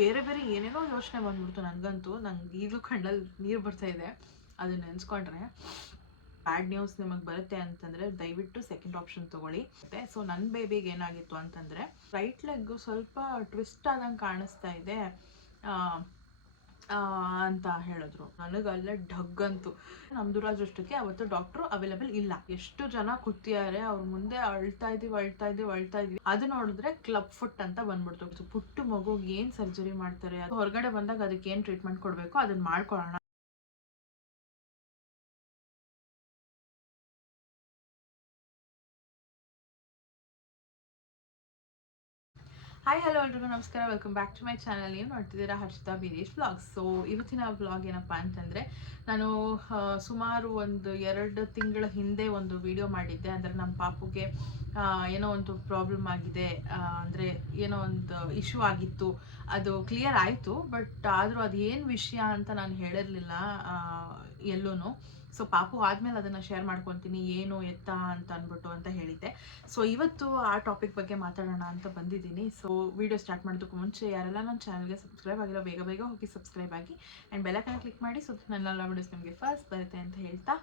ಬೇರೆ ಬೇರೆ ಏನೇನೋ ಯೋಚನೆ ಬಂದ್ಬಿಡ್ತು ನನಗಂತೂ ನಂಗೆ ಈಗಲೂ ಕಣ್ಣಲ್ಲಿ ನೀರು ಬರ್ತಾ ಇದೆ. ಅದನ್ನ ನೆನೆಸ್ಕೊಂಡ್ರೆ. ಬ್ಯಾಡ್ ನ್ಯೂಸ್ ನಿಮಗೆ ಬರುತ್ತೆ ಅಂತಂದರೆ ದಯವಿಟ್ಟು ಸೆಕೆಂಡ್ ಆಪ್ಷನ್ ತೊಗೊಳ್ಳಿ. ಸೊ ನನ್ನ ಬೇಬಿಗೆ ಏನಾಗಿತ್ತು ಅಂತಂದರೆ ರೈಟ್ ಲೆಗ್ ಸ್ವಲ್ಪ ಟ್ವಿಸ್ಟ್ ಆದಂಗೆ ಕಾಣಿಸ್ತಾ ಇದೆ. ಅಂತ ಹೇಳಿದ್ರು. ನನಗಲ್ಲೇ ಢಗ್ ಅಂತು ನಮ್ಮ ದುರಾದೃಷ್ಟಕ್ಕೆ ಅವತ್ತು ಡಾಕ್ಟ್ರು ಅವೈಲೇಬಲ್ ಇಲ್ಲ. ಎಷ್ಟು ಜನ ಕೂತಿದ್ದಾರೆ, ಅವ್ರ ಮುಂದೆ ಅಳ್ತಾ ಇದೀವಿ ಅಳ್ತಾ ಇದೀವಿ ಅಳ್ತಾ ಇದೀವಿ ಅದು ನೋಡಿದ್ರೆ ಕ್ಲಬ್ ಫುಟ್ ಅಂತ ಬಂದ್ಬಿಡ್ತು. ಪುಟ್ಟು ಮಗುಗೆ ಏನ್ ಸರ್ಜರಿ ಮಾಡ್ತಾರೆ? ಹೊರಗಡೆ ಬಂದಾಗ ಅದಕ್ಕೆ ಏನ್ ಟ್ರೀಟ್ಮೆಂಟ್ ಕೊಡ್ಬೇಕು? ಅದನ್ನ ಮಾಡ್ಕೊಳ್ಳೋಣ. ಹಾಯ್ ಹಲೋ ಎಲ್ರಿಗೂ, ನಮಸ್ಕಾರ. Welcome back to my channel ಏನು ನೋಡ್ತಿದ್ದೀರಾ ಹರ್ಷಿತಾ ಬೀರೇಶ್ ವ್ಲಾಗ್ಸ್ ಸೊ ಇವತ್ತಿನ ವ್ಲಾಗ್ ಏನಪ್ಪ ಅಂತಂದರೆ, ನಾನು ಸುಮಾರು ಒಂದು ಎರಡು ತಿಂಗಳ ಹಿಂದೆ ಒಂದು ವಿಡಿಯೋ ಮಾಡಿದ್ದೆ. ಅಂದರೆ ನಮ್ಮ ಪಾಪುಗೆ ಏನೋ ಒಂದು ಪ್ರಾಬ್ಲಮ್ ಆಗಿದೆ. ಅಂದರೆ ಏನೋ ಒಂದು ಇಶ್ಯೂ ಆಗಿತ್ತು. ಅದು ಕ್ಲಿಯರ್ ಆಯಿತು ಬಟ್ ಆದರೂ ಅದು ಏನು ವಿಷಯ ಅಂತ ನಾನು ಹೇಳಿರಲಿಲ್ಲ. ಎಲ್ಲೂ ಸೊ ಪಾಪು ಆದಮೇಲೆ ಅದನ್ನು ಶೇರ್ ಮಾಡ್ಕೊತೀನಿ, ಏನು ಎತ್ತ ಅಂತ ಅಂದ್ಬಿಟ್ಟು ಅಂತ ಹೇಳಿದ್ದೆ. ಸೊ ಇವತ್ತು ಆ ಟಾಪಿಕ್ ಬಗ್ಗೆ ಮಾತಾಡೋಣ ಅಂತ ಬಂದಿದ್ದೀನಿ. ಸೊ ವಿಡಿಯೋ ಸ್ಟಾರ್ಟ್ ಮಾಡೋದಕ್ಕೂ ಮುಂಚೆ ಯಾರೆಲ್ಲ ನನ್ನ ಚಾನಲ್ಗೆ ಸಬ್ಸ್ಕ್ರೈಬ್ ಆಗಿರೋ, ಬೇಗ ಬೇಗ ಹೋಗಿ ಸಬ್ಸ್ಕ್ರೈಬ್ ಆಗಿ ಆ್ಯಂಡ್ ಬೆಲ್ಲಕನ್ನ ಕ್ಲಿಕ್ ಮಾಡಿ ಸೊ ನನ್ನೆಲ್ಲ ವಿಡಿಯೋಸ್ ನಿಮಗೆ ಫಸ್ಟ್ ಬರುತ್ತೆ ಅಂತ ಹೇಳ್ತಾ.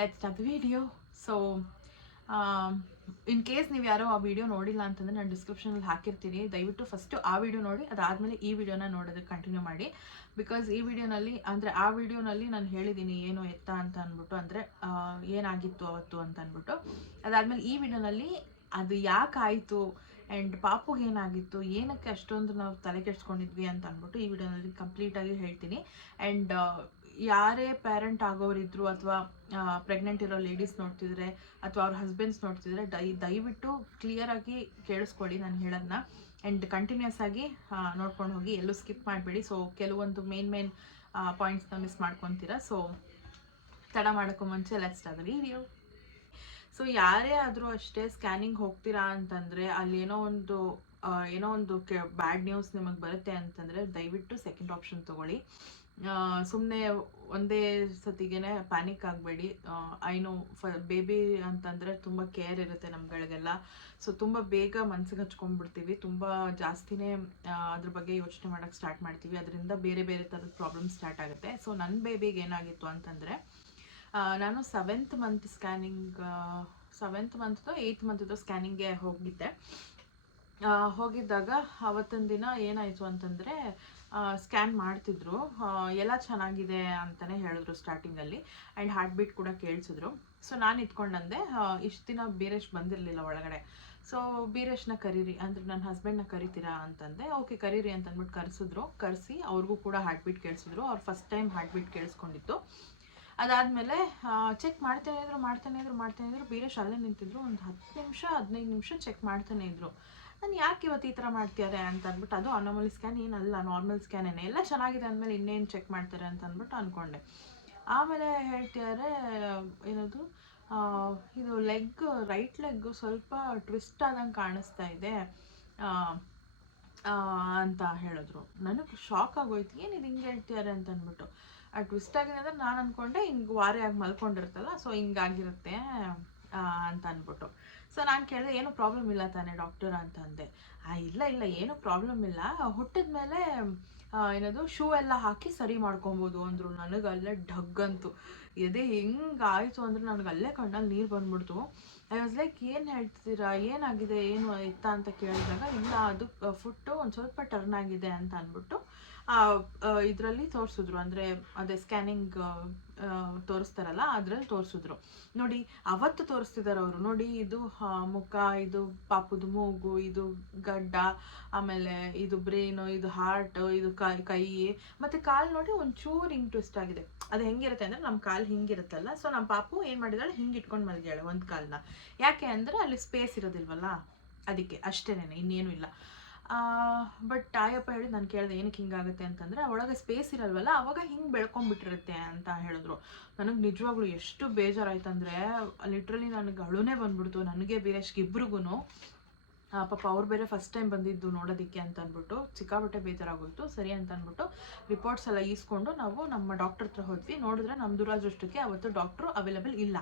Let start video so in case ನೀವು ಯಾರೋ ಆ ವಿಡಿಯೋ ನೋಡಿಲ್ಲ ಅಂತಂದ್ರೆ ನಾನು ಡಿಸ್ಕ್ರಿಪ್ಷನಲ್ಲಿ ಹಾಕಿರ್ತೀನಿ. ದಯವಿಟ್ಟು ಫಸ್ಟು ಆ ವಿಡಿಯೋ ನೋಡಿ, ಅದಾದಮೇಲೆ ಈ ವಿಡಿಯೋನ ನೋಡೋದಕ್ಕೆ ಕಂಟಿನ್ಯೂ ಮಾಡಿ. ಬಿಕಾಸ್ ಈ ವಿಡಿಯೋನಲ್ಲಿ ಅಂದರೆ ಆ ವಿಡಿಯೋನಲ್ಲಿ ನಾನು ಹೇಳಿದ್ದೀನಿ ಏನು ಎತ್ತ ಅಂತ ಅಂದ್ಬಿಟ್ಟು, ಅಂದರೆ ಏನಾಗಿತ್ತು ಅವತ್ತು ಅಂತ ಅಂದ್ಬಿಟ್ಟು. ಅದಾದಮೇಲೆ ಈ ವಿಡಿಯೋನಲ್ಲಿ ಅದು ಯಾಕೆ ಆಯಿತು ಆ್ಯಂಡ್ ಪಾಪುಗೆ ಏನಾಗಿತ್ತು, ಏನಕ್ಕೆ ಅಷ್ಟೊಂದು ನಾವು ತಲೆ ಕೆಡ್ಸ್ಕೊಂಡಿದ್ವಿ ಅಂತ ಅಂದ್ಬಿಟ್ಟು ಈ ವಿಡಿಯೋನಲ್ಲಿ ಕಂಪ್ಲೀಟಾಗಿ ಹೇಳ್ತೀನಿ. ಆ್ಯಂಡ್ ಯಾರೇ ಪೇರೆಂಟ್ ಆಗೋರಿದ್ರು ಅಥವಾ ಪ್ರೆಗ್ನೆಂಟ್ ಇರೋ ಲೇಡೀಸ್ ನೋಡ್ತಿದ್ರೆ ಅಥವಾ ಅವ್ರ ಹಸ್ಬೆಂಡ್ಸ್ ನೋಡ್ತಿದ್ರೆ ದಯ ದಯವಿಟ್ಟು ಕ್ಲಿಯರಾಗಿ ಕೇಳಿಸ್ಕೊಳ್ಳಿ ನಾನು ಹೇಳೋದನ್ನ ಆ್ಯಂಡ್ ಕಂಟಿನ್ಯೂಸ್ ಆಗಿ ನೋಡ್ಕೊಂಡು ಹೋಗಿ, ಎಲ್ಲೂ ಸ್ಕಿಪ್ ಮಾಡಬೇಡಿ. ಸೊ ಕೆಲವೊಂದು ಮೇನ್ ಮೇನ್ ಪಾಯಿಂಟ್ಸ್ನ ಮಿಸ್ ಮಾಡ್ಕೊತೀರಾ. ಸೊ ತಡ ಮಾಡೋಕ್ಕೂ ಮುಂಚೆ ಲೆಟ್ಸ್ ಆದ ವಿಡಿಯೋ ಸೊ ಯಾರೇ ಆದರೂ ಅಷ್ಟೇ ಸ್ಕ್ಯಾನಿಂಗ್ ಹೋಗ್ತೀರಾ ಅಂತಂದರೆ ಅಲ್ಲಿ ಏನೋ ಒಂದು ಏನೋ ಒಂದು ಬ್ಯಾಡ್ ನ್ಯೂಸ್ ನಿಮಗೆ ಬರುತ್ತೆ ಅಂತಂದರೆ ದಯವಿಟ್ಟು ಸೆಕೆಂಡ್ ಆಪ್ಷನ್ ತೊಗೊಳ್ಳಿ. ಸುಮ್ಮನೆ ಒಂದೇ ಸತಿಗೇನೆ ಪ್ಯಾನಿಕ್ ಆಗಬೇಡಿ. ಐನು ಫ ಬೇಬಿ ಅಂತಂದರೆ ತುಂಬ ಕೇರ್ ಇರುತ್ತೆ ನಮ್ಗಳಿಗೆಲ್ಲ. ಸೊ ತುಂಬ ಬೇಗ ಮನ್ಸಿಗೆ ಹಚ್ಕೊಂಡ್ಬಿಡ್ತೀವಿ. ತುಂಬ ಜಾಸ್ತಿನೇ ಅದ್ರ ಬಗ್ಗೆ ಯೋಚನೆ ಮಾಡೋಕ್ಕೆ ಸ್ಟಾರ್ಟ್ ಮಾಡ್ತೀವಿ. ಅದರಿಂದ ಬೇರೆ ಬೇರೆ ಥರದ ಪ್ರಾಬ್ಲಮ್ ಸ್ಟಾರ್ಟ್ ಆಗುತ್ತೆ. ಸೊ ನನ್ನ ಬೇಬಿಗೆ ಏನಾಗಿತ್ತು ಅಂತಂದರೆ ನಾನು ಸೆವೆಂತ್ ಮಂತ್ ಸ್ಕ್ಯಾನಿಂಗ್ ಸೆವೆಂತ್ ಮಂತ್ದು ಏಯ್ತ್ ಮಂತ್ದು ಸ್ಕ್ಯಾನಿಂಗ್ಗೆ ಹೋಗಿದ್ದೆ. ಹೋಗಿದ್ದಾಗ ಅವತ್ತೊಂದು ದಿನ ಏನಾಯಿತು ಅಂತಂದರೆ ಸ್ಕ್ಯಾನ್ ಮಾಡ್ತಿದ್ರು. ಎಲ್ಲ ಚೆನ್ನಾಗಿದೆ ಅಂತಲೇ ಹೇಳಿದ್ರು ಸ್ಟಾರ್ಟಿಂಗಲ್ಲಿ ಆ್ಯಂಡ್ ಹಾರ್ಟ್ ಬೀಟ್ ಕೂಡ ಕೇಳಿಸಿದ್ರು. ಸೊ ನಾನು ಇಟ್ಕೊಂಡಂದೆ ಇಷ್ಟು ದಿನ ಬೀರೇಶ್ ಬಂದಿರಲಿಲ್ಲ ಒಳಗಡೆ. ಸೊ ಬೀರೇಶ್ನ ಕರೀರಿ, ಅಂದರೆ ನನ್ನ ಹಸ್ಬೆಂಡ್ನ ಕರಿತೀರಾ ಅಂತಂದೆ. ಓಕೆ ಕರೀರಿ ಅಂತ ಅಂದ್ಬಿಟ್ಟು ಕರೆಸಿದ್ರು. ಕರೆಸಿ, ಅವ್ರಿಗೂ ಕೂಡ ಹಾರ್ಟ್ ಬೀಟ್ ಕೇಳಿಸಿದ್ರು. ಅವ್ರು ಫಸ್ಟ್ ಟೈಮ್ ಹಾರ್ಟ್ ಬೀಟ್ ಕೇಳಿಸ್ಕೊಂಡಿತ್ತು ಅದಾದಮೇಲೆ ಚೆಕ್ ಮಾಡ್ತಾನೆ ಇದ್ರು ಮಾಡ್ತಾನೆ ಇದ್ರು ಮಾಡ್ತಾನೆ ಇದ್ರು. ಬೀರೇಶ್ ಅಲ್ಲೇ ನಿಂತಿದ್ರು. ಒಂದು ಹತ್ತು ನಿಮಿಷ, ಹದಿನೈದು ನಿಮಿಷ ಚೆಕ್ ಮಾಡ್ತಾನೆ ಇದ್ರು. ನಾನು ಯಾಕೆ ಇವತ್ತು ಈ ಥರ ಮಾಡ್ತಿದ್ದಾರೆ ಅಂತ ಅಂದ್ಬಿಟ್ಟು ಅದು ಅನಾಮಲಿ ಸ್ಕ್ಯಾನ್ ಏನಲ್ಲ ನಾರ್ಮಲ್ ಸ್ಕ್ಯಾನೇನೆ ಎಲ್ಲ ಚೆನ್ನಾಗಿದೆ ಅಂದಮೇಲೆ ಇನ್ನೇನು ಚೆಕ್ ಮಾಡ್ತಾರೆ ಅಂತ ಅಂದ್ಬಿಟ್ಟು ಅಂದ್ಕೊಂಡೆ ಆಮೇಲೆ ಹೇಳ್ತಿದ್ದಾರೆ ಏನದು ಇದು ಲೆಗ್ ರೈಟ್ ಲೆಗ್ ಸ್ವಲ್ಪ ಟ್ವಿಸ್ಟ್ ಆದಂಗೆ ಕಾಣಿಸ್ತಾ ಇದೆ ಅಂತ ಹೇಳಿದ್ರು. ನನಗೆ ಶಾಕ್ ಆಗೋಯ್ತು. ಏನು ಇದು ಹಿಂಗೆ ಹೇಳ್ತಿದ್ದಾರೆ ಅಂತ ಅಂದ್ಬಿಟ್ಟು. ಆ ಟ್ವಿಸ್ಟ್ ಆಗಿದೆ ಅಂದರೆ ನಾನು ಅಂದ್ಕೊಂಡೆ ಹಿಂಗೆ ವಾರೆಯಾಗಿ ಮಲ್ಕೊಂಡಿರ್ತಲ್ಲ ಸೊ ಹಿಂಗಾಗಿರುತ್ತೆ ಅಂತ ಅಂದ್ಬಿಟ್ಟು. ಸೊ ನಾನು ಕೇಳಿದೆ, ಏನು ಪ್ರಾಬ್ಲಮ್ ಇಲ್ಲ ತಾನೇ ಡಾಕ್ಟರ್ ಅಂತ ಅಂದೆ. ಇಲ್ಲ ಇಲ್ಲ, ಏನು ಪ್ರಾಬ್ಲಮ್ ಇಲ್ಲ. ಹುಟ್ಟಿದ ಮೇಲೆ ಏನದು ಶೂ ಎಲ್ಲ ಹಾಕಿ ಸರಿ ಮಾಡ್ಕೊಬೋದು ಅಂದರು. ನನಗೆ ಅಲ್ಲೇ ಢಗ್ ಅಂತು. ಎದೆ ಹೆಂಗಾಯಿತು ಅಂದರೆ ನನಗೆ ಅಲ್ಲೇ ಕಣ್ಣಲ್ಲಿ ನೀರು ಬಂದ್ಬಿಡ್ತು. ಐ ವಾಸ್ ಲೈಕ್ ಏನು ಹೇಳ್ತೀರಾ? ಏನಾಗಿದೆ? ಏನು ಇತ್ತ? ಅಂತ ಕೇಳಿದಾಗ, ಇಲ್ಲ, ಅದು ಫುಟ್ಟು ಒಂದು ಸ್ವಲ್ಪ ಟರ್ನ್ ಆಗಿದೆ ಅಂತ ಅಂದ್ಬಿಟ್ಟು ಇದರಲ್ಲಿ ತೋರಿಸಿದ್ರು. ಅಂದರೆ ಅದೇ ಸ್ಕ್ಯಾನಿಂಗ್ ತೋರಿಸ್ತಾರಲ್ಲ, ಅದರಲ್ಲಿ ತೋರಿಸಿದ್ರು. ನೋಡಿ, ಅವತ್ತು ತೋರಿಸ್ತಿದ್ದಾರೆ ಅವರು. ನೋಡಿ, ಇದು ಮುಖ, ಇದು ಪಾಪದ ಮೂಗು, ಇದು ಗಡ್ಡ, ಆಮೇಲೆ ಇದು ಬ್ರೈನು ಇದು ಹಾರ್ಟ್ ಇದು ಕೈ ಕೈ. ಮತ್ತು ಕಾಲು ನೋಡಿ ಒಂಚೂರು ಹಿಂಗೆ ಟ್ವಿಸ್ಟ್ ಆಗಿದೆ. ಅದು ಹೆಂಗಿರುತ್ತೆ ಅಂದರೆ ನಮ್ಮ ಕಾಲು ಹಿಂಗಿರುತ್ತಲ್ಲ. ಸೊ ನಮ್ಮ ಪಾಪು ಏನು ಮಾಡಿದಾಳೆ? ಹಿಂಗೆ ಇಟ್ಕೊಂಡು ಮಲಗ್ಯಾಳೆ ಒಂದು ಕಾಲನ್ನ ಯಾಕೆ ಅಂದರೆ ಅಲ್ಲಿ ಸ್ಪೇಸ್ ಇರೋದಿಲ್ವಲ್ಲ? ಅದಕ್ಕೆ. ಅಷ್ಟೇನೆ ಇನ್ನೇನು ಇಲ್ಲ. ಬಟ್ ತಾಯಪ್ಪ ಹೇಳಿ, ನಾನು ಕೇಳಿದೆ ಏನಕ್ಕೆ ಹಿಂಗಾಗುತ್ತೆ? ಅಂತಂದರೆ ಒಳಗೆ ಸ್ಪೇಸ್ ಇರಲ್ವಲ್ಲ, ಅವಾಗ ಹಿಂಗೆ ಬೆಳ್ಕೊಂಬಿಟ್ಟಿರುತ್ತೆ ಅಂತ ಹೇಳಿದ್ರು. ನನಗೆ ನಿಜವಾಗ್ಲೂ ಎಷ್ಟು ಬೇಜಾರಾಯ್ತಂದರೆ ಲಿಟ್ರಲಿ ನನಗೆ ಅಳುನೇ ಬಂದ್ಬಿಡ್ತು, ನನಗೆ ಬೀರೇಶ್ಗೆ ಇಬ್ರಿಗೂ ಪಾಪ ಅವ್ರು ಬೇರೆ ಫಸ್ಟ್ ಟೈಮ್ ಬಂದಿದ್ದು ನೋಡೋದಕ್ಕೆ ಅಂತ ಅಂದ್ಬಿಟ್ಟು ಸಿಕ್ಕಾಬಟ್ಟೆ ಬೇಜಾರಾಗೋಯ್ತು, ಸರಿ ಅಂತ ಅಂದ್ಬಿಟ್ಟು ರಿಪೋರ್ಟ್ಸ್ ಎಲ್ಲ ಈಸ್ಕೊಂಡು ನಾವು ನಮ್ಮ ಡಾಕ್ಟರ್ ಹತ್ರ ಹೋದ್ವಿ. ನೋಡಿದ್ರೆ ನಮ್ಮ ದುರಾದೃಷ್ಟಕ್ಕೆ ಅವತ್ತು ಡಾಕ್ಟ್ರು ಅವೈಲೇಬಲ್ ಇಲ್ಲ.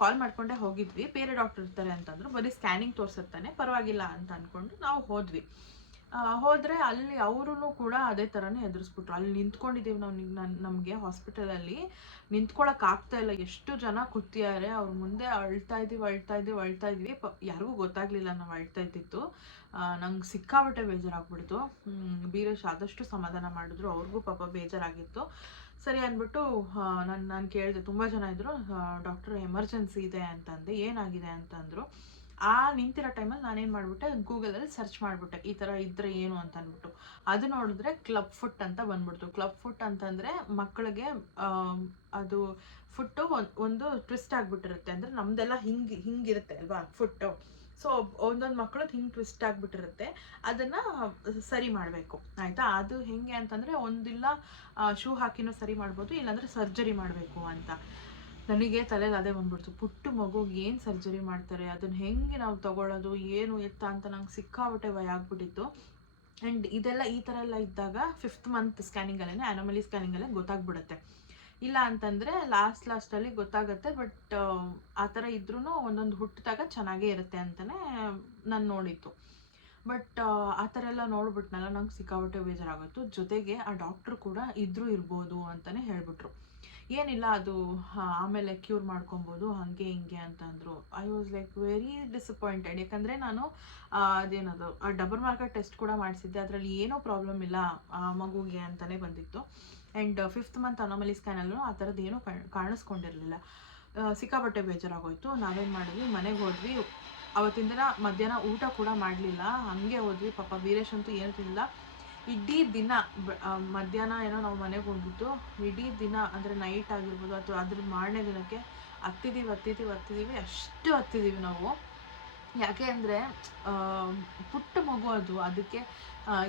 ಕಾಲ್ ಮಾಡ್ಕೊಂಡೇ ಹೋಗಿದ್ವಿ. ಬೇರೆ ಡಾಕ್ಟರ್ ಇರ್ತಾರೆ ಅಂತಂದ್ರು, ಬರೀ ಸ್ಕ್ಯಾನಿಂಗ್ ತೋರಿಸುತ್ತಾನೆ. ಪರವಾಗಿಲ್ಲ ಅಂತ ಅಂದ್ಕೊಂಡು ನಾವು ಹೋದ್ವಿ. ಹೋದರೆ ಅಲ್ಲಿ ಅವರು ಕೂಡ ಅದೇ ಥರನೇ ಎದುರಿಸ್ಬಿಟ್ರು. ಅಲ್ಲಿ ನಿಂತ್ಕೊಂಡಿದ್ದೀವಿ ನಾವು. ನನ್ನ ನಮಗೆ ಹಾಸ್ಪಿಟಲಲ್ಲಿ ಆಗ್ತಾ ಇಲ್ಲ. ಎಷ್ಟು ಜನ ಕೂತಿದ್ದಾರೆ. ಅವ್ರ ಮುಂದೆ ಅಳ್ತಾ ಇದೀವಿ ಅಳ್ತಾ ಇದೀವಿ ಅಳ್ತಾ ಇದ್ವಿ ಪ, ಯಾರಿಗೂ ಗೊತ್ತಾಗ್ಲಿಲ್ಲ ನಾವು ಅಳ್ತಾ ಇದ್ದಿತ್ತು ನಂಗೆ ಸಿಕ್ಕಾಬಟ್ಟೆ ಬೇಜಾರಾಗ್ಬಿಡ್ತು. ಬೀರೇಶ್ ಆದಷ್ಟು ಸಮಾಧಾನ ಮಾಡಿದ್ರು. ಅವ್ರಿಗೂ ಪಾಪ ಬೇಜಾರಾಗಿತ್ತು. ಸರಿ ಅಂದ್ಬಿಟ್ಟು ನಾನು ನಾನು ಕೇಳಿದೆ, ತುಂಬ ಜನ ಇದ್ದರು ಡಾಕ್ಟರ್ ಎಮರ್ಜೆನ್ಸಿ ಇದೆ ಅಂತಂದೆ, ಏನಾಗಿದೆ ಅಂತಂದರು, ಆ ನಿಂತಿರೋ ಟೈಮಲ್ಲಿ ನಾನೇನು ಮಾಡಿಬಿಟ್ಟೆ, ಗೂಗಲಲ್ಲಿ ಸರ್ಚ್ ಮಾಡಿಬಿಟ್ಟೆ, ಈ ಥರ ಇದ್ರೆ ಏನು ಅಂತ ಅಂದ್ಬಿಟ್ಟು ಅದು ನೋಡಿದ್ರೆ ಕ್ಲಬ್ ಫುಟ್ ಅಂತ ಬಂದ್ಬಿಡ್ತು. ಕ್ಲಬ್ ಫುಟ್ ಅಂತಂದರೆ ಮಕ್ಕಳಿಗೆ ಅದು ಫುಟ್ಟು ಒಂದು ಟ್ವಿಸ್ಟ್ ಆಗಿಬಿಟ್ಟಿರುತ್ತೆ. ಅಂದರೆ ನಮ್ದೆಲ್ಲ ಹಿಂಗೆ, ಹಿಂಗಿರುತ್ತೆ ಅಲ್ವಾ, ಫುಟ್ಟು. ಸೊ ಒಂದೊಂದು ಮಕ್ಕಳು ಹಿಂಗೆ ಟ್ವಿಸ್ಟ್ ಆಗಿಬಿಟ್ಟಿರುತ್ತೆ. ಅದನ್ನು ಸರಿ ಮಾಡಬೇಕು. ಆಯಿತಾ? ಅದು ಹೆಂಗೆ ಅಂತಂದರೆ ಒಂದಿಲ್ಲ ಶೂ ಹಾಕಿನೂ ಸರಿ ಮಾಡ್ಬೋದು, ಇಲ್ಲಾಂದರೆ ಸರ್ಜರಿ ಮಾಡಬೇಕು ಅಂತ. ನನಗೆ ತಲೆಯಲ್ಲಿ ಅದೇ ಬಂದ್ಬಿಡ್ತು. ಪುಟ್ಟು ಮಗುಗೆ ಏನು ಸರ್ಜರಿ ಮಾಡ್ತಾರೆ ಅದನ್ನು ಹೆಂಗೆ ನಾವು ತಗೊಳ್ಳೋದು ಏನು ಎತ್ತ ಅಂತ ನಂಗೆ ಸಿಕ್ಕಾಬಟ್ಟೆ ಭಯ ಆಗ್ಬಿಟ್ಟಿತ್ತು. ಆ್ಯಂಡ್ ಇದೆಲ್ಲ ಈ ಥರ ಎಲ್ಲ ಇದ್ದಾಗ ಫಿಫ್ತ್ ಮಂತ್ ಸ್ಕ್ಯಾನಿಂಗಲ್ಲೇ ಆ್ಯನಮಲಿ ಸ್ಕ್ಯಾನಿಂಗಲ್ಲೇ ಗೊತ್ತಾಗ್ಬಿಡುತ್ತೆ. ಇಲ್ಲ ಅಂತಂದರೆ ಲಾಸ್ಟ್ ಲಾಸ್ಟಲ್ಲಿ ಗೊತ್ತಾಗುತ್ತೆ ಬಟ್ ಆ ಥರ ಇದ್ರೂ ಒಂದೊಂದು ಹುಟ್ಟಿದಾಗ ಚೆನ್ನಾಗೇ ಇರುತ್ತೆ ಅಂತಲೇ ನಾನು ನೋಡಿತ್ತು ಬಟ್ ಆ ಥರ ಎಲ್ಲ ನೋಡ್ಬಿಟ್ನಲ್ಲ, ನಂಗೆ ಸಿಕ್ಕಾಬಟ್ಟೆ ಬೇಜಾರಾಗೋಯ್ತು. ಜೊತೆಗೆ ಆ ಡಾಕ್ಟ್ರು ಕೂಡ ಇದ್ರೂ ಇರ್ಬೋದು ಅಂತಲೇ ಹೇಳ್ಬಿಟ್ರು. ಏನಿಲ್ಲ, ಅದು ಆಮೇಲೆ ಕ್ಯೂರ್ ಮಾಡ್ಕೊಬೋದು, ಹಾಗೆ, ಹಿಂಗೆ ಅಂತಂದರು. I was like very disappointed ಯಾಕಂದರೆ ನಾನು ಅದೇನದು, ಆ ಡಬಲ್ ಮಾರ್ಕೆಟ್ ಟೆಸ್ಟ್ ಕೂಡ ಮಾಡಿಸಿದ್ದೆ. ಅದರಲ್ಲಿ ಏನೂ ಪ್ರಾಬ್ಲಮ್ ಇಲ್ಲ ಮಗುಗೆ ಅಂತಲೇ ಬಂದಿತ್ತು. ಆ್ಯಂಡ್ ಫಿಫ್ತ್ ಮಂತ್ ಅನೋಮಲಿ ಸ್ಕ್ಯಾನಲ್ಲೂ ಆ ಥರದ್ದು ಏನೂ ಕಾಣಿಸ್ಕೊಂಡಿರಲಿಲ್ಲ. ಸಿಕ್ಕಾಪಟ್ಟೆ ಬೇಜಾರಾಗೋಯ್ತು. ನಾವೇನು ಮಾಡಿದ್ವಿ? ಮನೆಗೆ ಹೋದ್ವಿ. ಅವತ್ತಿನ ದಿನ ಮಧ್ಯಾಹ್ನ ಊಟ ಕೂಡ ಮಾಡಲಿಲ್ಲ. ಹಾಗೆ ಹೋದ್ವಿ. ಪಾಪ ವೀರೇಶ್ ಅಂತೂ ಏನು ತಿನ್ನಲಿಲ್ಲ ಇಡೀ ದಿನ ಮಧ್ಯಾಹ್ನ ಏನೋ ನಾವು ಮನೆಗೆ ಹೋಗ್ಬಿಟ್ಟು ಇಡೀ ದಿನ ಅಂದರೆ ನೈಟ್ ಆಗಿರ್ಬೋದು ಅಥವಾ ಅದ್ರ ಮಾರನೇ ದಿನಕ್ಕೆ ಹತ್ತಿದ್ದೀವಿ ಹತ್ತಿದ್ದೀವಿ ಹತ್ತಿದ್ದೀವಿ ಅಷ್ಟು ಹತ್ತಿದ್ದೀವಿ ನಾವು. ಯಾಕೆ ಅಂದರೆ ಪುಟ್ಟ ಮಗು ಅದು, ಅದಕ್ಕೆ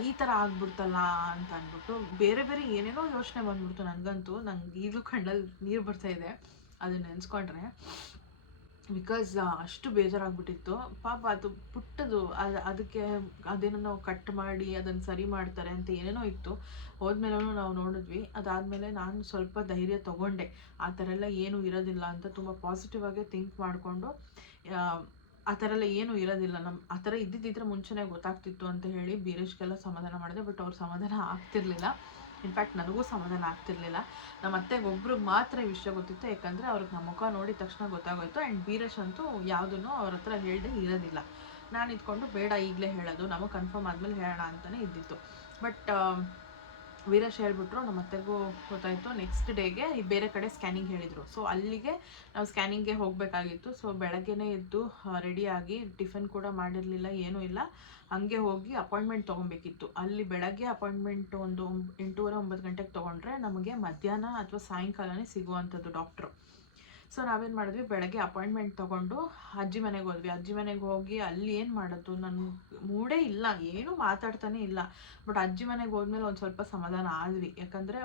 ಈ ಥರ ಆಗ್ಬಿಡ್ತಲ್ಲ ಅಂತ ಅಂದ್ಬಿಟ್ಟು ಬೇರೆ ಬೇರೆ ಏನೇನೋ ಯೋಚನೆ ಬಂದ್ಬಿಡ್ತು ನನಗಂತೂ. ನಂಗೆ ಈಗಲೂ ಕಣ್ಣಲ್ಲಿ ನೀರು ಬರ್ತಾ ಇದೆ, ಅದನ್ನ ನೆನೆಸ್ಕೊಂಡ್ರೆ. ಬಿಕಾಸ್ ಅಷ್ಟು ಬೇಜಾರಾಗ್ಬಿಟ್ಟಿತ್ತು. ಪಾಪ ಅದು ಪುಟ್ಟದು, ಅದು, ಅದಕ್ಕೆ ಅದೇನೋ ಕಟ್ ಮಾಡಿ, ಅದನ್ನು ಸರಿ ಮಾಡ್ತಾರೆ ಅಂತ ಏನೇನೋ ಇತ್ತು. ಹೋದ್ಮೇಲೂ ನಾವು ನೋಡಿದ್ವಿ. ಅದಾದಮೇಲೆ ನಾನು ಸ್ವಲ್ಪ ಧೈರ್ಯ ತೊಗೊಂಡೆ. ಆ ಥರ ಎಲ್ಲ ಏನೂ ಇರೋದಿಲ್ಲ ಅಂತ ತುಂಬ ಪಾಸಿಟಿವ್ ಆಗಿ ಥಿಂಕ್ ಮಾಡಿಕೊಂಡು ಆ ಥರ ಎಲ್ಲ ಏನೂ ಇರೋದಿಲ್ಲ. ನಮ್ಮ ಆ ಥರ ಇದ್ದಿದ್ದಿದ್ರೆ ಮುಂಚೆನೇ ಗೊತ್ತಾಗ್ತಿತ್ತು ಅಂತ ಹೇಳಿ ಬೀರೇಶ್ಗೆಲ್ಲ ಸಮಾಧಾನ ಮಾಡಿದೆ, ಬಟ್ ಅವ್ರ ಸಮಾಧಾನ ಆಗ್ತಿರ್ಲಿಲ್ಲ. ಇನ್ಫ್ಯಾಕ್ಟ್ ನನಗೂ ಸಮಾಧಾನ ಆಗ್ತಿರ್ಲಿಲ್ಲ. ನಮ್ಮ ಅತ್ತೆಗೆ ಒಬ್ರಿಗೆ ಮಾತ್ರ ವಿಷಯ ಗೊತ್ತಿತ್ತು. ಯಾಕಂದರೆ ಅವ್ರಿಗೆ ನಮ್ಮ ಮುಖ ನೋಡಿದ ತಕ್ಷಣ ಗೊತ್ತಾಗೋಯ್ತು. ಆ್ಯಂಡ್ ಬೀರೇಶ್ ಅಂತೂ ಯಾವುದನ್ನು ಅವ್ರ ಹತ್ರ ಹೇಳದೆ ಇರೋದಿಲ್ಲ. ನಾನು ಇದ್ಕೊಂಡು ಬೇಡ, ಈಗಲೇ ಹೇಳೋದು. ನಮಗೆ ಕನ್ಫರ್ಮ್ ಆದಮೇಲೆ ಹೇಳೋಣ ಅಂತಲೇ ಇದ್ದಿತ್ತು. ಬಟ್ ವೀರೇಶ್ ಹೇಳಿಬಿಟ್ರು, ನಮ್ಮ ಅತ್ತೆಗೂ ಗೊತ್ತಾಯಿತು. ನೆಕ್ಸ್ಟ್ ಡೇಗೆ ಬೇರೆ ಕಡೆ ಸ್ಕ್ಯಾನಿಂಗ್ ಹೇಳಿದರು. ಸೊ ಅಲ್ಲಿಗೆ ನಾವು ಸ್ಕ್ಯಾನಿಂಗ್ಗೆ ಹೋಗಬೇಕಾಗಿತ್ತು. ಸೊ ಬೆಳಗ್ಗೆನೇ ಎದ್ದು ರೆಡಿಯಾಗಿ ಟಿಫನ್ ಕೂಡ ಮಾಡಿರಲಿಲ್ಲ, ಏನೂ ಇಲ್ಲ. ಹಂಗೆ ಹೋಗಿ ಅಪಾಯಿಂಟ್ಮೆಂಟ್ ತೊಗೊಬೇಕಿತ್ತು. ಅಲ್ಲಿ ಬೆಳಗ್ಗೆ ಅಪಾಯಿಂಟ್ಮೆಂಟ್ ಒಂದು ಎಂಟೂವರೆ ಒಂಬತ್ತು ಗಂಟೆಗೆ ತೊಗೊಂಡ್ರೆ ನಮಗೆ ಮಧ್ಯಾಹ್ನ ಅಥವಾ ಸಾಯಂಕಾಲನೇ ಸಿಗುವಂಥದ್ದು ಡಾಕ್ಟ್ರು ಸೊ ನಾವೇನು ಮಾಡಿದ್ವಿ, ಬೆಳಗ್ಗೆ ಅಪಾಯಿಂಟ್ಮೆಂಟ್ ತೊಗೊಂಡು ಅಜ್ಜಿ ಮನೆಗೆ ಹೋದ್ವಿ. ಅಜ್ಜಿ ಮನೆಗೆ ಹೋಗಿ ಅಲ್ಲಿ ಏನು ಮಾಡೋದು ನನ್ನ ಮೂಡೇ ಇಲ್ಲ, ಏನೂ ಮಾತಾಡ್ತಾನೆ ಇಲ್ಲ. ಬಟ್ ಅಜ್ಜಿ ಮನೆಗೆ ಹೋದ್ಮೇಲೆ ಒಂದು ಸ್ವಲ್ಪ ಸಮಾಧಾನ ಆದ್ವಿ. ಯಾಕಂದರೆ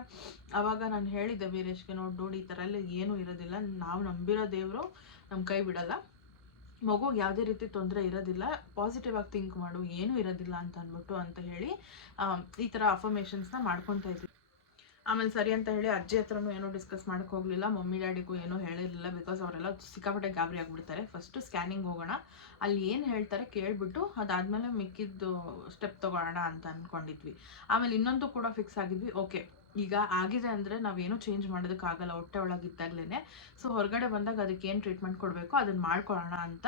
ಅವಾಗ ನಾನು ಹೇಳಿದ್ದೆ ವೀರೇಶ್ಗೆ, ನೋಡಿ ನೋಡಿ, ಈ ಥರ ಎಲ್ಲ ಏನೂ ಇರೋದಿಲ್ಲ. ನಾವು ನಂಬಿರೋ ದೇವರು ನಮ್ಮ ಕೈ ಬಿಡಲ್ಲ. ಮಗುಗೆ ಯಾವುದೇ ರೀತಿ ತೊಂದರೆ ಇರೋದಿಲ್ಲ. ಪಾಸಿಟಿವ್ ಆಗಿ ಥಿಂಕ್ ಮಾಡು. ಏನೂ ಇರೋದಿಲ್ಲ ಅಂತ ಅಂದ್ಬಿಟ್ಟು ಅಂತ ಹೇಳಿ ಈ ಥರ ಅಫರ್ಮೇಷನ್ಸ್ನ ಮಾಡ್ಕೊತಾ ಇದ್ವಿ. ಆಮೇಲೆ ಸರಿ ಅಂತ ಹೇಳಿ ಅಜ್ಜಿ ಹತ್ರನೂ ಏನೂ ಡಿಸ್ಕಸ್ ಮಾಡಕ್ಕೆ ಹೋಗಲಿಲ್ಲ, ಮಮ್ಮಿ ಡ್ಯಾಡಿಗೂ ಏನೂ ಹೇಳಿರಲಿಲ್ಲ ಬಿಕಾಸ್ ಅವರೆಲ್ಲ ಸಿಕ್ಕಾಪಟ್ಟೆ ಗಾಬರಿ ಆಗಿಬಿಡ್ತಾರೆ. ಫಸ್ಟು ಸ್ಕ್ಯಾನಿಂಗ್ ಹೋಗೋಣ. ಅಲ್ಲಿ ಏನು ಹೇಳ್ತಾರೆ ಕೇಳಿಬಿಟ್ಟು ಅದಾದಮೇಲೆ ಮಿಕ್ಕಿದ್ದು ಸ್ಟೆಪ್ ತೊಗೊಳೋಣ ಅಂತ ಅಂದ್ಕೊಂಡಿದ್ವಿ ಆಮೇಲೆ ಇನ್ನೊಂದು ಕೂಡ ಫಿಕ್ಸ್ ಆಗಿದ್ವಿ. ಓಕೆ ಈಗ ಆಗಿದೆ ಅಂದರೆ ನಾವೇನು ಚೇಂಜ್ ಮಾಡೋದಕ್ಕಾಗಲ್ಲ ಹೊಟ್ಟೆ ಒಳಗಿದ್ದಾಗಲೇ ಸೊ ಹೊರಗಡೆ ಬಂದಾಗ ಅದಕ್ಕೆ ಏನು ಟ್ರೀಟ್ಮೆಂಟ್ ಕೊಡಬೇಕು? ಅದನ್ನು ಮಾಡ್ಕೊಳ್ಳೋಣ ಅಂತ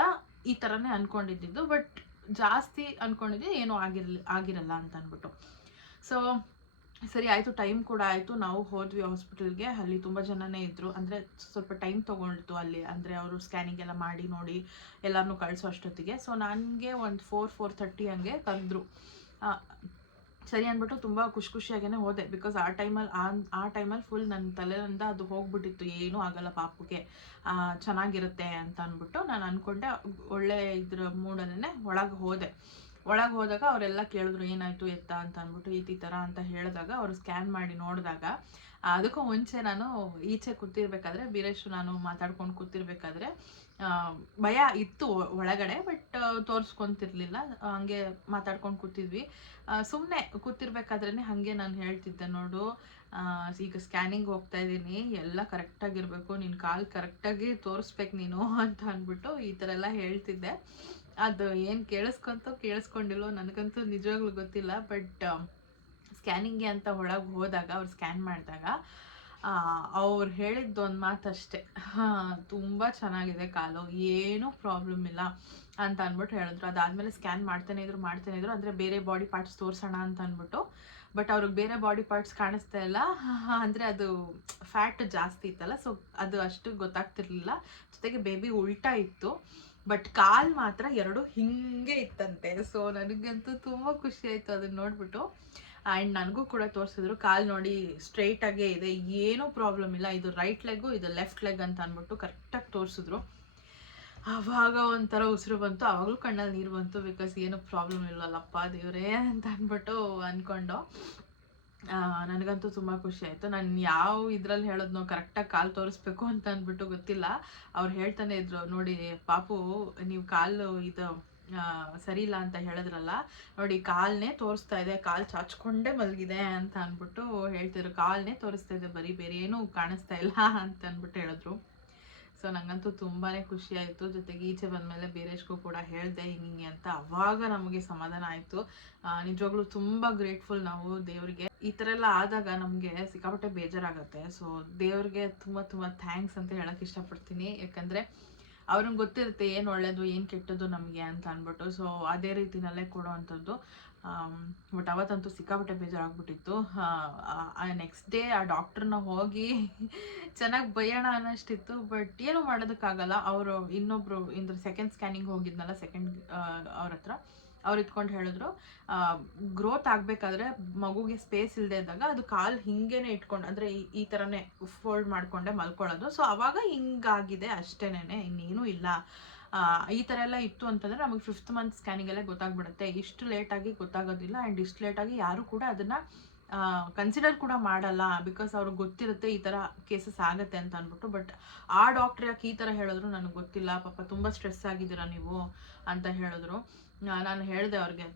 ಈ ಥರನೇ ಅಂದ್ಕೊಂಡಿದ್ದು ಬಟ್ ಜಾಸ್ತಿ ಅಂದ್ಕೊಂಡಿದ್ದೆ ಏನೂ ಆಗಿರಲಿ, ಆಗಿರಲ್ಲ ಅಂತ ಅಂದ್ಬಿಟ್ಟು ಸೊ ಸರಿ, ಆಯಿತು, ಟೈಮ್ ಕೂಡ ಆಯಿತು. ನಾವು ಹೋದ್ವಿ ಹಾಸ್ಪಿಟಲ್ಗೆ. ಅಲ್ಲಿ ತುಂಬ ಜನನೇ ಇದ್ದರು ಅಂದರೆ ಸ್ವಲ್ಪ ಟೈಮ್ ತೊಗೊಂಡಿತು ಅಲ್ಲಿ. ಅಂದರೆ ಅವರು ಸ್ಕ್ಯಾನಿಂಗ್ ಎಲ್ಲ ಮಾಡಿ, ನೋಡಿ ಎಲ್ಲರನ್ನೂ ಕಳಿಸೋ ಅಷ್ಟೊತ್ತಿಗೆ. ಸೊ ನನಗೆ ಒಂದು ಫೋರ್ ಫೋರ್ ಥರ್ಟಿ ಹಂಗೆ ಕರೆದ್ರು ಸರಿ ಅಂದ್ಬಿಟ್ಟು ತುಂಬ ಖುಷಿ ಖುಷಿಯಾಗೇ ಹೋದೆ. ಬಿಕಾಸ್ ಆ ಟೈಮಲ್ಲಿ ಆ ಆ ಟೈಮಲ್ಲಿ ಫುಲ್ ನನ್ನ ತಲೆಯಿಂದ ಅದು ಹೋಗ್ಬಿಟ್ಟಿತ್ತು. ಏನೂ ಆಗಲ್ಲ ಪಾಪುಗೆ. ಚೆನ್ನಾಗಿರುತ್ತೆ ಅಂತ ಅಂದ್ಬಿಟ್ಟು ನಾನು ಅಂದ್ಕೊಂಡೆ ಒಳ್ಳೆ ಇದ್ರ ಮೂಡಲ್ಲೇ ಒಳಗೆ ಹೋದೆ. ಒಳಗೆ ಹೋದಾಗ ಅವರೆಲ್ಲ ಕೇಳಿದ್ರು, ಏನಾಯಿತು ಎತ್ತ ಅಂತ ಅಂದ್ಬಿಟ್ಟು ಈ ಥರ ಅಂತ ಹೇಳಿದಾಗ ಅವರು ಸ್ಕ್ಯಾನ್ ಮಾಡಿ ನೋಡಿದಾಗ ಅದಕ್ಕೂ ಮುಂಚೆ ನಾನು ಈಚೆ ಕೂತಿರ್ಬೇಕಾದ್ರೆ ಬೀರೇಶ್ ನಾನು ಮಾತಾಡ್ಕೊಂಡು ಕೂತಿರ್ಬೇಕಾದ್ರೆ ಭಯ ಇತ್ತು ಒಳಗಡೆ, ಬಟ್ ತೋರಿಸ್ಕೊಂತಿರ್ಲಿಲ್ಲ. ಹಂಗೆ ಮಾತಾಡ್ಕೊಂಡು ಕೂತಿದ್ವಿ. ಸುಮ್ಮನೆ ಕೂತಿರ್ಬೇಕಾದ್ರೆ ಹಾಗೆ ನಾನು ಹೇಳ್ತಿದ್ದೆ, ನೋಡು ಈಗ ಸ್ಕ್ಯಾನಿಂಗ್ ಹೋಗ್ತಾ ಇದ್ದೀನಿ, ಎಲ್ಲ ಕರೆಕ್ಟಾಗಿರಬೇಕು ನಿನ್ನ ಕಾಲು ಕರೆಕ್ಟಾಗಿ ತೋರಿಸ್ಬೇಕು ನೀನು ಅಂತ ಅಂದ್ಬಿಟ್ಟು ಈ ಥರ ಎಲ್ಲ ಹೇಳ್ತಿದ್ದೆ. ಅದು ಏನು ಕೇಳಿಸ್ಕೊಂತೋ ಕೇಳಿಸ್ಕೊಂಡಿಲ್ವೋ ನನಗಂತೂ ನಿಜವಾಗ್ಲೂ ಗೊತ್ತಿಲ್ಲ, ಬಟ್ ಸ್ಕ್ಯಾನಿಂಗ್ಗೆ ಅಂತ ಒಳಗೆ ಹೋದಾಗ, ಅವ್ರು ಸ್ಕ್ಯಾನ್ ಮಾಡಿದಾಗ ಅವ್ರು ಹೇಳಿದ್ದು ಒಂದು ಮಾತಷ್ಟೇ ತುಂಬ ಚೆನ್ನಾಗಿದೆ ಕಾಲು, ಏನೂ ಪ್ರಾಬ್ಲಮ್ ಇಲ್ಲ ಅಂತ ಅಂದ್ಬಿಟ್ಟು ಹೇಳಿದ್ರು. ಅದಾದಮೇಲೆ ಸ್ಕ್ಯಾನ್ ಮಾಡ್ತಾನೆ ಇದ್ರು ಮಾಡ್ತಾನೆ ಇದ್ರು, ಅಂದರೆ ಬೇರೆ ಬಾಡಿ ಪಾರ್ಟ್ಸ್ ತೋರಿಸೋಣ ಅಂತ ಅಂದ್ಬಿಟ್ಟು, ಬಟ್ ಅವ್ರಿಗೆ ಬೇರೆ ಬಾಡಿ ಪಾರ್ಟ್ಸ್ ಕಾಣಿಸ್ತಾ ಇಲ್ಲ. ಅಂದರೆ ಅದು ಫ್ಯಾಟ್ ಜಾಸ್ತಿ ಇತ್ತಲ್ಲ, ಸೊ ಅದು ಅಷ್ಟು ಗೊತ್ತಾಗ್ತಿರ್ಲಿಲ್ಲ. ಜೊತೆಗೆ ಬೇಬಿ ಉಲ್ಟಾ ಇತ್ತು. ಬಟ್ ಕಾಲ್ ಮಾತ್ರ ಎರಡು ಹಿಂಗೆ ಇತ್ತಂತೆ. ಸೊ ನನಗಂತೂ ತುಂಬ ಖುಷಿ ಆಯಿತು ಅದನ್ನ ನೋಡ್ಬಿಟ್ಟು. ಆ್ಯಂಡ್ ನನಗೂ ಕೂಡ ತೋರಿಸಿದ್ರು, ಕಾಲ್ ನೋಡಿ ಸ್ಟ್ರೈಟ್ ಆಗೇ ಇದೆ, ಏನೂ ಪ್ರಾಬ್ಲಮ್ ಇಲ್ಲ, ಇದು ರೈಟ್ ಲೆಗ್ ಇದು ಲೆಫ್ಟ್ ಲೆಗ್ ಅಂತ ಅಂದ್ಬಿಟ್ಟು ಕರೆಕ್ಟಾಗಿ ತೋರಿಸಿದ್ರು. ಅವಾಗ ಒಂಥರ ಉಸಿರು ಬಂತು ಆವಾಗಲೂ ಕಣ್ಣಲ್ಲಿ ನೀರು ಬಂತು ಬಿಕಾಸ್ ಏನು ಪ್ರಾಬ್ಲಮ್ ಇಲ್ಲಲ್ಲಪ್ಪ ದೇವರೇ ಅಂತ ಅಂದ್ಬಿಟ್ಟು ಅಂದ್ಕೊಂಡು ನನಗಂತೂ ತುಂಬ ಖುಷಿ ಆಯಿತು. ನಾನು ಯಾವ ಇದ್ರಲ್ಲಿ ಹೇಳೋದ್ನೋ ಕರೆಕ್ಟಾಗಿ ಕಾಲು ತೋರಿಸ್ಬೇಕು ಅಂತ ಅಂದ್ಬಿಟ್ಟು ಗೊತ್ತಿಲ್ಲ. ಅವ್ರು ಹೇಳ್ತಾನೆ ಇದ್ರು, ನೋಡಿ ಪಾಪು, ನೀವು ಕಾಲು ಇದು ಸರಿ ಇಲ್ಲ ಅಂತ ಹೇಳಿದ್ರಲ್ಲ, ನೋಡಿ ಕಾಲ್ನೇ ತೋರಿಸ್ತಾ ಇದೆ, ಕಾಲು ಚಾಚ್ಕೊಂಡೇ ಮಲಗಿದೆ ಅಂತ ಅಂದ್ಬಿಟ್ಟು ಹೇಳ್ತಿದ್ರು. ಕಾಲ್ನೇ ತೋರಿಸ್ತಾ ಇದೆ, ಬರೀ ಬೇರೆ ಏನೂ ಕಾಣಿಸ್ತಾ ಇಲ್ಲ ಅಂತ ಅಂದ್ಬಿಟ್ಟು ಹೇಳಿದ್ರು. ಸೊ ನಂಗಂತೂ ತುಂಬಾ ಖುಷಿ ಆಯಿತು ಜೊತೆಗೆ ಈಚೆ ಬಂದಮೇಲೆ ಬೇರೆಷ್ಗೂ ಕೂಡ ಹೇಳಿದೆ ಹಿಂಗೆ ಅಂತ. ಅವಾಗ ನಮಗೆ ಸಮಾಧಾನ ಆಯಿತು. ನಿಜವಾಗ್ಲೂ ತುಂಬ ಗ್ರೇಟ್ಫುಲ್ ನಾವು ದೇವ್ರಿಗೆ. ಈ ಥರ ಎಲ್ಲ ಆದಾಗ ನಮಗೆ ಸಿಕ್ಕಾಪಟ್ಟೆ ಬೇಜಾರಾಗುತ್ತೆ. ಸೊ ದೇವ್ರಿಗೆ ತುಂಬ ತುಂಬ ಥ್ಯಾಂಕ್ಸ್ ಅಂತ ಹೇಳಕ್ಕೆ ಇಷ್ಟಪಡ್ತೀನಿ. ಯಾಕಂದರೆ ಅವ್ರಿಗೆ ಗೊತ್ತಿರುತ್ತೆ ಏನು ಒಳ್ಳೇದು, ಏನು ಕೆಟ್ಟದ್ದು ನಮಗೆ ಅಂತ ಅಂದ್ಬಿಟ್ಟು ಸೊ ಅದೇ ರೀತಿನಲ್ಲೇ ಕೊಡೋವಂಥದ್ದು ಬಟ್ ಅವತ್ತಂತೂ ಸಿಕ್ಕಾಪಟ್ಟೆ ಬೇಜಾರಾಗ್ಬಿಟ್ಟಿತ್ತು. ನೆಕ್ಸ್ಟ್ ಡೇ ಆ ಡಾಕ್ಟ್ರನ್ನ ಹೋಗಿ ಚೆನ್ನಾಗಿ ಬೈಯೋಣ ಅನ್ನೋಷ್ಟಿತ್ತು ಬಟ್ ಏನು ಮಾಡೋದಕ್ಕಾಗಲ್ಲ. ಅವರು ಇನ್ನೊಬ್ರು ಇಂದ್ರ ಸೆಕೆಂಡ್ ಸ್ಕ್ಯಾನಿಂಗ್ ಹೋಗಿದ್ನಲ್ಲ ಸೆಕೆಂಡ್ ಅವ್ರ ಹತ್ರ. ಅವ್ರು ಇಟ್ಕೊಂಡು ಹೇಳಿದ್ರು ಗ್ರೋತ್ ಆಗಬೇಕಾದ್ರೆ ಮಗುಗೆ ಸ್ಪೇಸ್ ಇಲ್ಲದೆ ಇದ್ದಾಗ ಅದು ಕಾಲು ಹಿಂಗೇನೆ ಇಟ್ಕೊಂಡು ಅಂದರೆ ಈ ಥರನೇ ಫೋಲ್ಡ್ ಮಾಡ್ಕೊಂಡೆ ಮಲ್ಕೊಳ್ಳೋದು. ಸೊ ಅವಾಗ ಹಿಂಗಾಗಿದೆ ಅಷ್ಟೇನೆ ಇನ್ನೇನೂ ಇಲ್ಲ. ಆ, ಈ ಥರ ಎಲ್ಲ ಇತ್ತು ಅಂತಂದರೆ ನಮಗೆ ಫಿಫ್ತ್ ಮಂತ್ ಸ್ಕ್ಯಾನಿಂಗಲ್ಲೇ ಗೊತ್ತಾಗ್ಬಿಡುತ್ತೆ. ಇಷ್ಟು ಲೇಟಾಗಿ ಗೊತ್ತಾಗೋದಿಲ್ಲ ಆ್ಯಂಡ್ ಇಷ್ಟು ಲೇಟಾಗಿ ಯಾರು ಕೂಡ ಅದನ್ನು ಕನ್ಸಿಡರ್ ಕೂಡ ಮಾಡಲ್ಲ ಬಿಕಾಸ್ ಅವ್ರಿಗೆ ಗೊತ್ತಿರುತ್ತೆ ಈ ಥರ ಕೇಸಸ್ ಆಗುತ್ತೆ ಅಂತ ಅಂದ್ಬಿಟ್ಟು. ಬಟ್ ಆ ಡಾಕ್ಟ್ರ್ ಯಾಕೆ ಈ ಥರ ಹೇಳಿದ್ರು ನನಗೆ ಗೊತ್ತಿಲ್ಲ. ಪಾಪ ತುಂಬ ಸ್ಟ್ರೆಸ್ ಆಗಿದ್ದೀರಾ ನೀವು ಅಂತ ಹೇಳಿದ್ರು. ನಾನು ಹೇಳಿದೆ ಅವ್ರಿಗೆ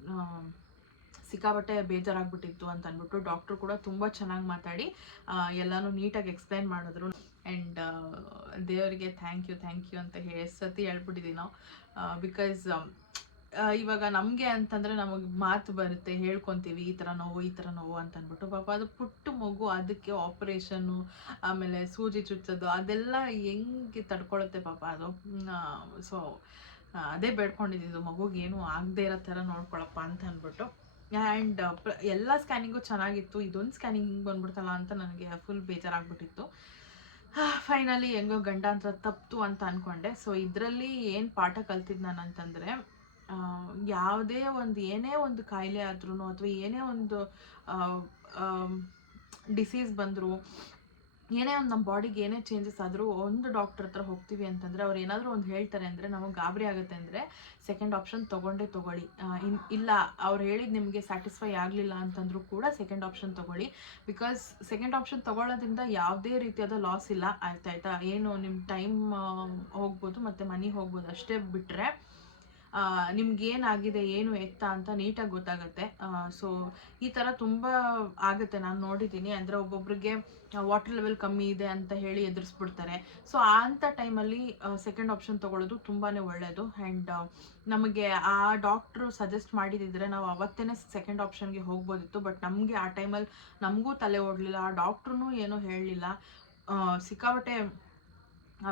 ಸಿಕ್ಕಾಬಟ್ಟೆ ಬೇಜಾರಾಗ್ಬಿಟ್ಟಿತ್ತು ಅಂತ ಅಂದ್ಬಿಟ್ಟು. ಡಾಕ್ಟ್ರು ಕೂಡ ತುಂಬ ಚೆನ್ನಾಗಿ ಮಾತಾಡಿ ಎಲ್ಲಾನು ನೀಟಾಗಿ ಎಕ್ಸ್ಪ್ಲೈನ್ ಮಾಡಿದ್ರು. ಆ್ಯಂಡ್ ದೇವರಿಗೆ ಥ್ಯಾಂಕ್ ಯು ಥ್ಯಾಂಕ್ ಯು ಅಂತ ಹೇಳಿ ಸತಿ ಹೇಳ್ಬಿಟ್ಟಿದ್ದೀವಿ ನಾವು. ಬಿಕಾಸ್ ಇವಾಗ ನಮಗೆ ಅಂತಂದರೆ ನಮಗೆ ಮಾತು ಬರುತ್ತೆ, ಹೇಳ್ಕೊತೀವಿ ಈ ಥರ ನೋವು, ಈ ಥರ ನೋವು ಅಂತ ಅಂದ್ಬಿಟ್ಟು ಪಾಪ ಅದು ಪುಟ್ಟ ಮಗು ಅದಕ್ಕೆ ಆಪ್ರೇಷನ್ನು ಆಮೇಲೆ ಸೂಜಿ ಚುಚ್ಚೋದು ಅದೆಲ್ಲ ಹೆಂಗೆ ತಡ್ಕೊಳುತ್ತೆ ಪಾಪ ಅದು. ಸೊ ಅದೇ ಬೇಡ್ಕೊಂಡಿದ್ದು ಮಗುಗೆ ಏನು ಆಗದೆ ಇರೋ ಥರ ನೋಡ್ಕೊಳಪ್ಪ ಅಂತ ಅಂದ್ಬಿಟ್ಟು ಆ್ಯಂಡ್ ಎಲ್ಲ ಸ್ಕ್ಯಾನಿಂಗು ಚೆನ್ನಾಗಿತ್ತು, ಇದೊಂದು ಸ್ಕ್ಯಾನಿಂಗ್ ಹಿಂಗೆ ಬಂದ್ಬಿಡ್ತಲ್ಲ ಅಂತ ನನಗೆ ಫುಲ್ ಬೇಜಾರಾಗ್ಬಿಟ್ಟಿತ್ತು. ಫೈನಲಿ ಹೆಂಗೋ ಗಂಡ ಅಂತ ತಪ್ತು ಅಂತ ಅಂದ್ಕೊಂಡೆ ಸೊ ಇದರಲ್ಲಿ ಏನು ಪಾಠ ಕಲ್ತಿದ್ದು ನಾನು ಅಂತಂದರೆ ಯಾವುದೇ ಒಂದು, ಏನೇ ಒಂದು ಕಾಯಿಲೆ ಆದ್ರೂ ಅಥವಾ ಏನೇ ಒಂದು ಡಿಸೀಸ್ ಬಂದರೂ ಏನೇ ಒಂದು ನಮ್ಮ ಬಾಡಿಗೆ ಏನೇ ಚೇಂಜಸ್ ಆದರೂ ಒಂದು ಡಾಕ್ಟರ್ ಹತ್ರ ಹೋಗ್ತೀವಿ ಅಂತಂದರೆ ಅವ್ರು ಏನಾದರೂ ಒಂದು ಹೇಳ್ತಾರೆ ಅಂದರೆ ನಮಗೆ ಗಾಬರಿ ಆಗುತ್ತೆ ಅಂದರೆ ಸೆಕೆಂಡ್ ಆಪ್ಷನ್ ತೊಗೊಂಡೇ ತೊಗೊಳ್ಳಿ. ಇನ್ ಇಲ್ಲ, ಅವ್ರು ಹೇಳಿದ ನಿಮಗೆ ಸ್ಯಾಟಿಸ್ಫೈ ಆಗಲಿಲ್ಲ ಅಂತಂದರೂ ಕೂಡ ಸೆಕೆಂಡ್ ಆಪ್ಷನ್ ತೊಗೊಳ್ಳಿ. ಬಿಕಾಸ್ ಸೆಕೆಂಡ್ ಆಪ್ಷನ್ ತೊಗೊಳ್ಳೋದ್ರಿಂದ ಯಾವುದೇ ರೀತಿಯಾದ ಲಾಸ್ ಇಲ್ಲ. ಆಯ್ತಾಯ್ತಾ ಆಯ್ತಾ? ಏನು ನಿಮ್ಮ ಟೈಮ್ ಹೋಗ್ಬೋದು, ಮತ್ತು ಮನಿ ಹೋಗ್ಬೋದು, ಅಷ್ಟೇ ಬಿಟ್ಟರೆ ನಿಮ್ಗೆ ಏನಾಗಿದೆ ಏನು ಎತ್ತ ಅಂತ ನೀಟಾಗಿ ಗೊತ್ತಾಗುತ್ತೆ. ಸೊ ಈ ಥರ ತುಂಬ ಆಗುತ್ತೆ. ನಾನು ನೋಡಿದ್ದೀನಿ. ಅಂದರೆ ಒಬ್ಬೊಬ್ರಿಗೆ ವಾಟರ್ ಲೆವೆಲ್ ಕಮ್ಮಿ ಇದೆ ಅಂತ ಹೇಳಿ ಎದುರಿಸ್ಬಿಡ್ತಾರೆ. ಸೊ ಅಂಥ ಟೈಮಲ್ಲಿ ಸೆಕೆಂಡ್ ಆಪ್ಷನ್ ತೊಗೊಳ್ಳೋದು ತುಂಬಾ ಒಳ್ಳೆಯದು ಆ್ಯಂಡ್ ನಮಗೆ ಆ ಡಾಕ್ಟ್ರು ಸಜೆಸ್ಟ್ ಮಾಡಿದಿದ್ರೆ ನಾವು ಅವತ್ತೇ ಸೆಕೆಂಡ್ ಆಪ್ಷನ್ಗೆ ಹೋಗ್ಬೋದಿತ್ತು. ಬಟ್ ನಮಗೆ ಆ ಟೈಮಲ್ಲಿ ನಮಗೂ ತಲೆ ಓಡಲಿಲ್ಲ. ಆ ಡಾಕ್ಟ್ರೂ ಏನೂ ಹೇಳಲಿಲ್ಲ. ಸಿಕ್ಕಾಬಟ್ಟೆ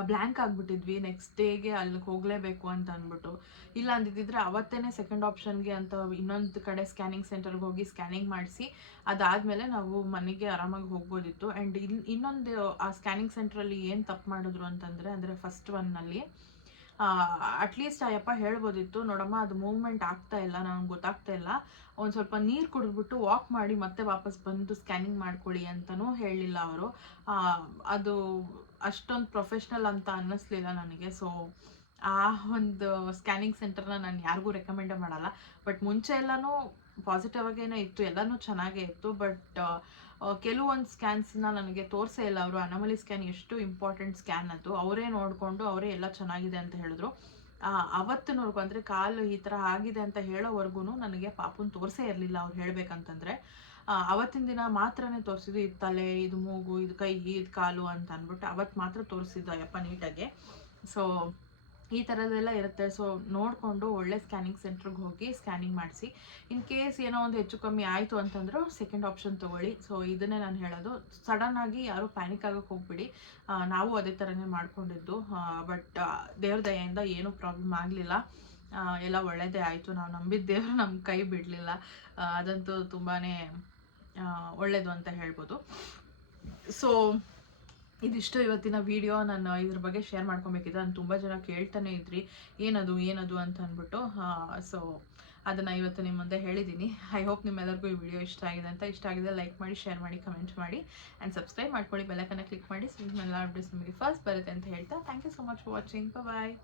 ಬ್ಲ್ಯಾಂಕ್ ಆಗಿಬಿಟ್ಟಿದ್ವಿ ನೆಕ್ಸ್ಟ್ ಡೇಗೆ ಅಲ್ಲಿಗೆ ಹೋಗಲೇಬೇಕು ಅಂತ ಅಂದ್ಬಿಟ್ಟು. ಇಲ್ಲ ಅಂದಿದ್ದಿದ್ರೆ ಅವತ್ತೇ ಸೆಕೆಂಡ್ ಆಪ್ಷನ್ಗೆ ಅಂತ ಇನ್ನೊಂದು ಕಡೆ ಸ್ಕ್ಯಾನಿಂಗ್ ಸೆಂಟರ್ಗೆ ಹೋಗಿ ಸ್ಕ್ಯಾನಿಂಗ್ ಮಾಡಿಸಿ, ಅದಾದಮೇಲೆ ನಾವು ಮನೆಗೆ ಆರಾಮಾಗಿ ಹೋಗ್ಬೋದಿತ್ತು. ಆ್ಯಂಡ್ ಇನ್, ಇನ್ನೊಂದು, ಆ ಸ್ಕ್ಯಾನಿಂಗ್ ಸೆಂಟ್ರಲ್ಲಿ ಏನು ತಪ್ಪು ಮಾಡಿದ್ರು ಅಂತಂದರೆ, ಅಂದರೆ ಫಸ್ಟ್ ಒನ್ನಲ್ಲಿ ಅಟ್ಲೀಸ್ಟ್ ಆ ಯಪ್ಪ ಹೇಳ್ಬೋದಿತ್ತು, ನೋಡಮ್ಮ ಅದು ಮೂವ್ಮೆಂಟ್ ಆಗ್ತಾ ಇಲ್ಲ ನನಗೆ ಗೊತ್ತಾಗ್ತಾ ಇಲ್ಲ. ಒಂದು ಸ್ವಲ್ಪ ನೀರು ಕುಡಿದ್ಬಿಟ್ಟು ವಾಕ್ ಮಾಡಿ ಮತ್ತೆ ವಾಪಸ್ ಬಂದು ಸ್ಕ್ಯಾನಿಂಗ್ ಮಾಡ್ಕೊಳ್ಳಿ ಅಂತಲೂ ಹೇಳಲಿಲ್ಲ ಅವರು. ಅದು ಅಷ್ಟೊಂದು ಪ್ರೊಫೆಷ್ನಲ್ ಅಂತ ಅನ್ನಿಸ್ಲಿಲ್ಲ ನನಗೆ. ಸೊ ಆ ಒಂದು ಸ್ಕ್ಯಾನಿಂಗ್ ಸೆಂಟರ್ನ ನಾನು ಯಾರಿಗೂ ರೆಕಮೆಂಡೇ ಮಾಡಲ್ಲ. ಬಟ್ ಮುಂಚೆ ಎಲ್ಲನೂ ಪಾಸಿಟಿವ್ ಆಗೇನೆ ಇತ್ತು. ಎಲ್ಲನೂ ಚೆನ್ನಾಗೇ ಇತ್ತು. ಬಟ್ ಕೆಲವೊಂದು ಸ್ಕ್ಯಾನ್ಸ್ನ ನನಗೆ ತೋರಿಸೇ ಇಲ್ಲ ಅವರು. ಅನಮಲಿ ಸ್ಕ್ಯಾನ್ ಎಷ್ಟು ಇಂಪಾರ್ಟೆಂಟ್ ಸ್ಕ್ಯಾನ್ ಅದು. ಅವರೇ ನೋಡಿಕೊಂಡು ಅವರೇ ಎಲ್ಲ ಚೆನ್ನಾಗಿದೆ ಅಂತ ಹೇಳಿದ್ರು. ಅವತ್ತಿನವರೆಗೂ ಅಂದರೆ ಕಾಲು ಈ ಥರ ಆಗಿದೆ ಅಂತ ಹೇಳೋವರೆಗೂ ನನಗೆ ಪಾಪುನ ತೋರಿಸೇ ಇರಲಿಲ್ಲ ಅವ್ರು ಹೇಳ್ಬೇಕಂತಂದರೆ. ಅವತ್ತಿನ ದಿನ ಮಾತ್ರನೇ ತೋರಿಸಿದ್ದು, ಇದು ತಲೆ, ಇದು ಮೂಗು, ಇದು ಕೈ, ಇದು ಕಾಲು ಅಂತ ಅಂದ್ಬಿಟ್ಟು ಅವತ್ತು ಮಾತ್ರ ತೋರಿಸಿದ್ದು ಅಯ್ಯಪ್ಪ ನೀಟಾಗಿ. ಸೊ ಈ ಥರದ್ದೆಲ್ಲ ಇರುತ್ತೆ. ಸೊ ನೋಡಿಕೊಂಡು ಒಳ್ಳೆ ಸ್ಕ್ಯಾನಿಂಗ್ ಸೆಂಟ್ರಿಗೆ ಹೋಗಿ ಸ್ಕ್ಯಾನಿಂಗ್ ಮಾಡಿಸಿ. ಇನ್ ಕೇಸ್ ಏನೋ ಒಂದು ಹೆಚ್ಚು ಕಮ್ಮಿ ಆಯಿತು ಅಂತಂದ್ರೆ ಸೆಕೆಂಡ್ ಆಪ್ಷನ್ ತೊಗೊಳ್ಳಿ. ಸೊ ಇದನ್ನೇ ನಾನು ಹೇಳೋದು. ಸಡನ್ ಆಗಿ ಯಾರೂ ಪ್ಯಾನಿಕ್ ಆಗೋಕ್ಕೆ ಹೋಗ್ಬಿಡಿ. ನಾವು ಅದೇ ಥರನೇ ಮಾಡ್ಕೊಂಡಿದ್ದು. ಬಟ್ ದೇವ್ರ ದಯೆಯಿಂದ ಏನೂ ಪ್ರಾಬ್ಲಮ್ ಆಗಲಿಲ್ಲ. ಎಲ್ಲ ಒಳ್ಳೆಯದೇ ಆಯಿತು. ನಾವು ನಂಬಿದ ದೇವರು ನಮ್ಮ ಕೈ ಬಿಡಲಿಲ್ಲ. ಅದಂತೂ ತುಂಬಾ ಒಳ್ಳೆಯದು ಅಂತ ಹೇಳ್ಬೋದು. ಸೊ ಇದಿಷ್ಟು ಇವತ್ತಿನ ವಿಡಿಯೋ ನಾನು ಇದ್ರ ಬಗ್ಗೆ ಶೇರ್ ಮಾಡ್ಕೊಬೇಕಿದ್ದೆ ನಾನು ತುಂಬ ಜನ ಕೇಳ್ತಾನೆ ಇದ್ರಿ. ಏನದು ಏನದು ಅಂತ ಅಂದ್ಬಿಟ್ಟು ಸೊ ಅದನ್ನು ಇವತ್ತು ನಿಮ್ಮ ಮುಂದೆ ಹೇಳಿದ್ದೀನಿ ಐ ಹೋಪ್ ನಿಮ್ಮೆಲ್ಲರಿಗೂ ಈ ವಿಡಿಯೋ ಇಷ್ಟ ಆಗಿದೆ ಅಂತ. ಇಷ್ಟ ಆಗಿದೆ ಲೈಕ್ ಮಾಡಿ ಶೇರ್ ಮಾಡಿ ಕಮೆಂಟ್ ಮಾಡಿ ಆ್ಯಂಡ್ ಸಬ್ಸ್ಕ್ರೈಬ್ ಮಾಡ್ಕೊಳ್ಳಿ. ಬೆಲ್ಲಕನ್ನು ಕ್ಲಿಕ್ ಮಾಡಿ ಸೊ ನಿಮ್ಮೆಲ್ಲ ಅಪ್ಡೇಟ್ಸ್ ನಿಮಗೆ ಫಸ್ಟ್ ಬರುತ್ತೆ ಅಂತ ಹೇಳ್ತಾ. Thank you so much for watching bye